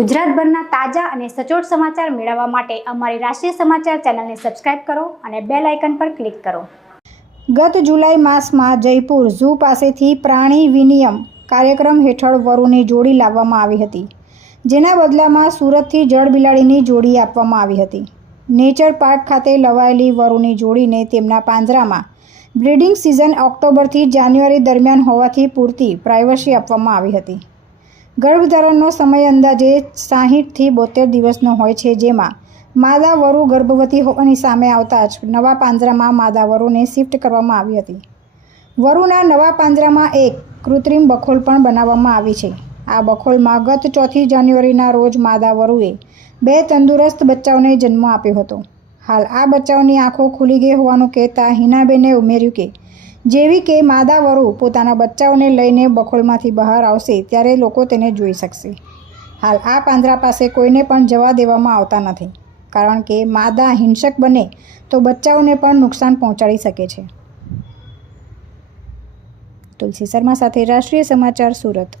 ગુજરાતભરના તાજા અને સચોટ સમાચાર મેળવવા માટે અમારી રાષ્ટ્રીય સમાચાર ચેનલને સબસ્ક્રાઇબ કરો અને બેલ આઇકન પર ક્લિક કરો। ગત જુલાઈ માસમાં જયપુર ઝૂ પાસેથી પ્રાણી વિનિમય કાર્યક્રમ હેઠળ વરુની જોડી લાવવામાં આવી હતી, જેના બદલામાં સુરતથી જળબિલાડીની જોડી આપવામાં આવી હતી। નેચર પાર્ક ખાતે લવાયેલી વરુની જોડીને તેમના પાંજરામાં બ્રીડિંગ સિઝન ઓક્ટોબરથી જાન્યુઆરી દરમિયાન હોવાથી પૂરતી પ્રાઇવસી આપવામાં આવી હતી। ગર્ભધારણનો સમય અંદાજે 60થી 72 દિવસનો હોય છે, જેમાં માદા વરુ ગર્ભવતી હોવાની સામે આવતા જ નવા પાંજરામાં માદા વરુને શિફ્ટ કરવામાં આવી હતી। વરુના નવા પાંજરામાં એક કૃત્રિમ બખોલ પણ બનાવવામાં આવી છે। આ બખોલમાં ગત 4 જાન્યુઆરીના રોજ માદા વરુએ 2 તંદુરસ્ત બચ્ચાઓને જન્મ આપ્યો હતો। હાલ આ બચ્ચાઓની આંખો ખુલી ગઈ હોવાનું કહેતા હિનાબેને ઉમેર્યું કે જેવી કે માદા વરુ પોતાના બચ્ચાઓને લઈને બખોલમાંથી બહાર આવશે ત્યારે લોકો તેને જોઈ શકશે। હાલ આ પાંજરા પાસે કોઈને પણ જવા દેવામાં આવતા નથી, કારણ કે માદા હિંસક બને તો બચ્ચાઓને પણ નુકસાન પહોંચાડી શકે છે। તુલસી શર્મા સાથે રાષ્ટ્રીય સમાચાર, સુરત।